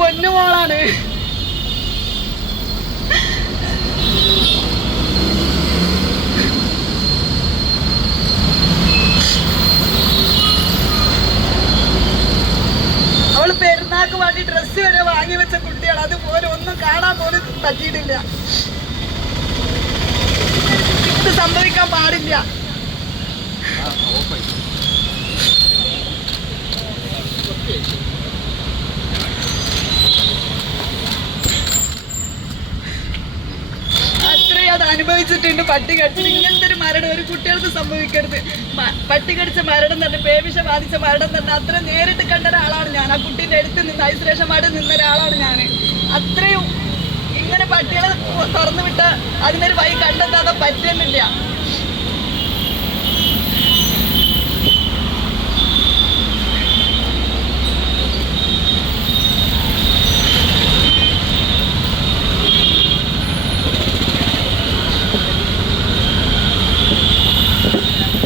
പൊന്നുമോളാണ്. അവള് പെരുന്നാക്ക് വേണ്ടി ഡ്രസ്സ് വരെ വാങ്ങി വെച്ച കുട്ടിയാണ്. അതുപോലെ ഒന്നും കാണാൻ പോലും പറ്റിയിട്ടില്ല. ഇത് സംഭവിക്കാൻ പാടില്ല. അത്രയും അത് അനുഭവിച്ചിട്ടുണ്ട്. പട്ടി കടിച്ചിട്ട് ഇങ്ങനത്തെ ഒരു മരണം ഒരു കുട്ടികൾക്ക് സംഭവിക്കരുത്. പട്ടി കടിച്ച മരണം തന്നെ, പേവിഷ ബാധിച്ച മരണം തന്നെ അത്ര നേരിട്ട് കണ്ട ഒരാളാണ് ഞാൻ. ആ കുട്ടീൻ്റെ അടുത്ത് നിന്ന് ഐശ്വര്യമായിട്ട് നിന്ന ഒരാളാണ് ഞാൻ. അത്രയും ഇങ്ങനെ പട്ടികളെ തുറന്നു വിട്ട് അതിനൊരു വഴി കണ്ടെത്താതെ പറ്റുന്നില്ല.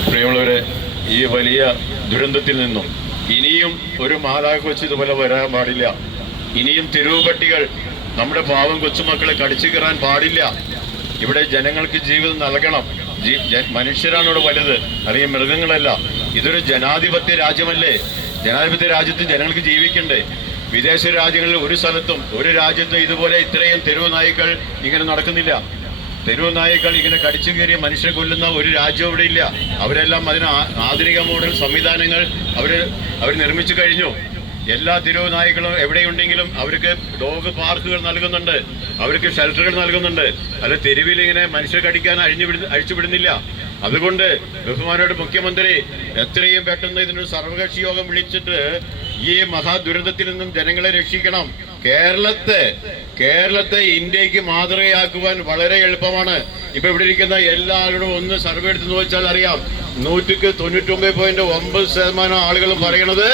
പ്രിയമുള്ളവരെ, ഈ വലിയ ദുരന്തത്തിൽ നിന്നും ഇനിയും ഒരു മാതാകൊച്ച് ഇതുപോലെ വരാൻ പാടില്ല. ഇനിയും തെരുവ് പട്ടികൾ നമ്മുടെ പാവം കൊച്ചുമക്കളെ കടിച്ചു കയറാൻ പാടില്ല. ഇവിടെ ജനങ്ങൾക്ക് ജീവിതം നൽകണം. മനുഷ്യരാണ് ഇവിടെ വലുത്, അല്ലെങ്കിൽ മൃഗങ്ങളല്ല. ഇതൊരു ജനാധിപത്യ രാജ്യമല്ലേ? ജനാധിപത്യ രാജ്യത്ത് ജനങ്ങൾക്ക് ജീവിക്കണ്ടേ? വിദേശ രാജ്യങ്ങളിൽ ഒരു സ്ഥലത്തും ഒരു രാജ്യത്തും ഇതുപോലെ ഇത്രയും തെരുവ് നായ്ക്കൾ ഇങ്ങനെ നടക്കുന്നില്ല. തെരുവ് നായ്ക്കൾ ഇങ്ങനെ കടിച്ചു കയറിയ മനുഷ്യരെ കൊല്ലുന്ന ഒരു രാജ്യം ഇവിടെ ഇല്ല. അവരെല്ലാം അതിന് ആധുനിക മോഡൽ സംവിധാനങ്ങൾ അവർ നിർമ്മിച്ചു കഴിഞ്ഞു. എല്ലാ തെരുവ് നായ്ക്കളും എവിടെയുണ്ടെങ്കിലും അവർക്ക് ഡോഗ് പാർക്കുകൾ നൽകുന്നുണ്ട്, അവർക്ക് ഷെൽട്ടറുകൾ നൽകുന്നുണ്ട്. അല്ല തെരുവിൽ ഇങ്ങനെ മനുഷ്യരെ കടിക്കാൻ അഴിച്ചുവിടുന്നില്ല. അതുകൊണ്ട് ബഹുമാനോട് മുഖ്യമന്ത്രി എത്രയും പെട്ടെന്ന് ഇതിനൊരു സർവകക്ഷി യോഗം വിളിച്ചിട്ട് ഈ മഹാദുരന്തത്തിൽ നിന്നും ജനങ്ങളെ രക്ഷിക്കണം. കേരളത്തെ ഇന്ത്യക്ക് മാതൃകയാക്കുവാൻ വളരെ എളുപ്പമാണ്. ഇപ്പൊ ഇവിടെ ഇരിക്കുന്ന എല്ലാവരോടും ഒന്ന് സർവേ എടുത്ത് നോക്കിച്ചാൽ അറിയാം. 99.9% ആളുകളും പറയണത്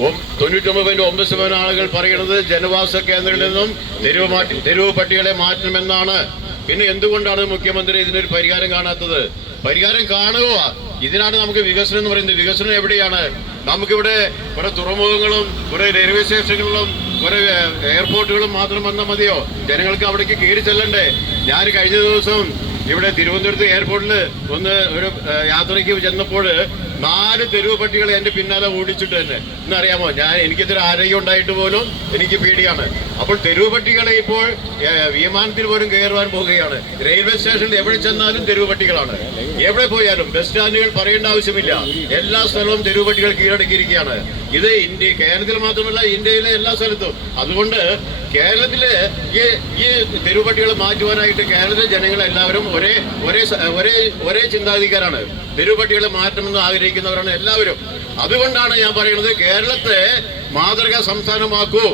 99.9% ആളുകൾ പറയണത് ജനവാസ കേന്ദ്രങ്ങളിൽ നിന്നും തെരുവ് പട്ടികളെ മാറ്റണമെന്നാണ്. പിന്നെ എന്തുകൊണ്ടാണ് മുഖ്യമന്ത്രി ഇതിനൊരു പരിഹാരം കാണാത്തത്? പരിഹാരം കാണുക. ഇതിനാണ് നമുക്ക് വികസനം എന്ന് പറയുന്നത്. വികസനം എവിടെയാണ്? നമുക്കിവിടെ കുറെ തുറമുഖങ്ങളും കുറെ റെയിൽവേ സ്റ്റേഷനുകളും കുറെ എയർപോർട്ടുകളും മാത്രം വന്നാൽ മതിയോ? ജനങ്ങൾക്ക് അവിടേക്ക് കയറി ചെല്ലണ്ടേ? ഞാൻ കഴിഞ്ഞ ദിവസം ഇവിടെ തിരുവനന്തപുരത്ത് എയർപോർട്ടിൽ ഒരു യാത്രയ്ക്ക് ചെന്നപ്പോൾ 4 തെരുവ് പട്ടികളെ എൻ്റെ പിന്നാലെ ഓടിച്ചിട്ട് തന്നെ. എന്നറിയാമോ, എനിക്കിത്ര ആരോഗ്യം ഉണ്ടായിട്ട് പോലും എനിക്ക് പേടിയാണ്. അപ്പോൾ തെരുവ് പട്ടികളെ ഇപ്പോൾ വിമാനത്തിൽ പോലും കയറുവാൻ പോവുകയാണ്. റെയിൽവേ സ്റ്റേഷനിൽ എവിടെ ചെന്നാലും തെരുവ് പട്ടികളാണ്. എവിടെ പോയാലും ബസ് സ്റ്റാൻഡുകൾ പറയേണ്ട ആവശ്യമില്ല, എല്ലാ സ്ഥലവും തെരുവ് പട്ടികൾ കീഴടക്കിയിരിക്കുകയാണ്. ഇത് കേരളത്തിൽ മാത്രമല്ല, ഇന്ത്യയിലെ എല്ലാ സ്ഥലത്തും. അതുകൊണ്ട് കേരളത്തിലെ ഈ തെരുവ് പട്ടികളെ മാറ്റുവാനായിട്ട് കേരളത്തിലെ ജനങ്ങളെല്ലാവരും ഒരേ ചിന്താഗതിക്കാരാണ്. തെരുവ് പട്ടികളെ മാറ്റണമെന്ന് ആഗ്രഹിക്കുന്നവരാണ് എല്ലാവരും. അതുകൊണ്ടാണ് ഞാൻ പറയുന്നത്, കേരളത്തെ മാതൃകാ സംസ്ഥാനമാക്കൂ.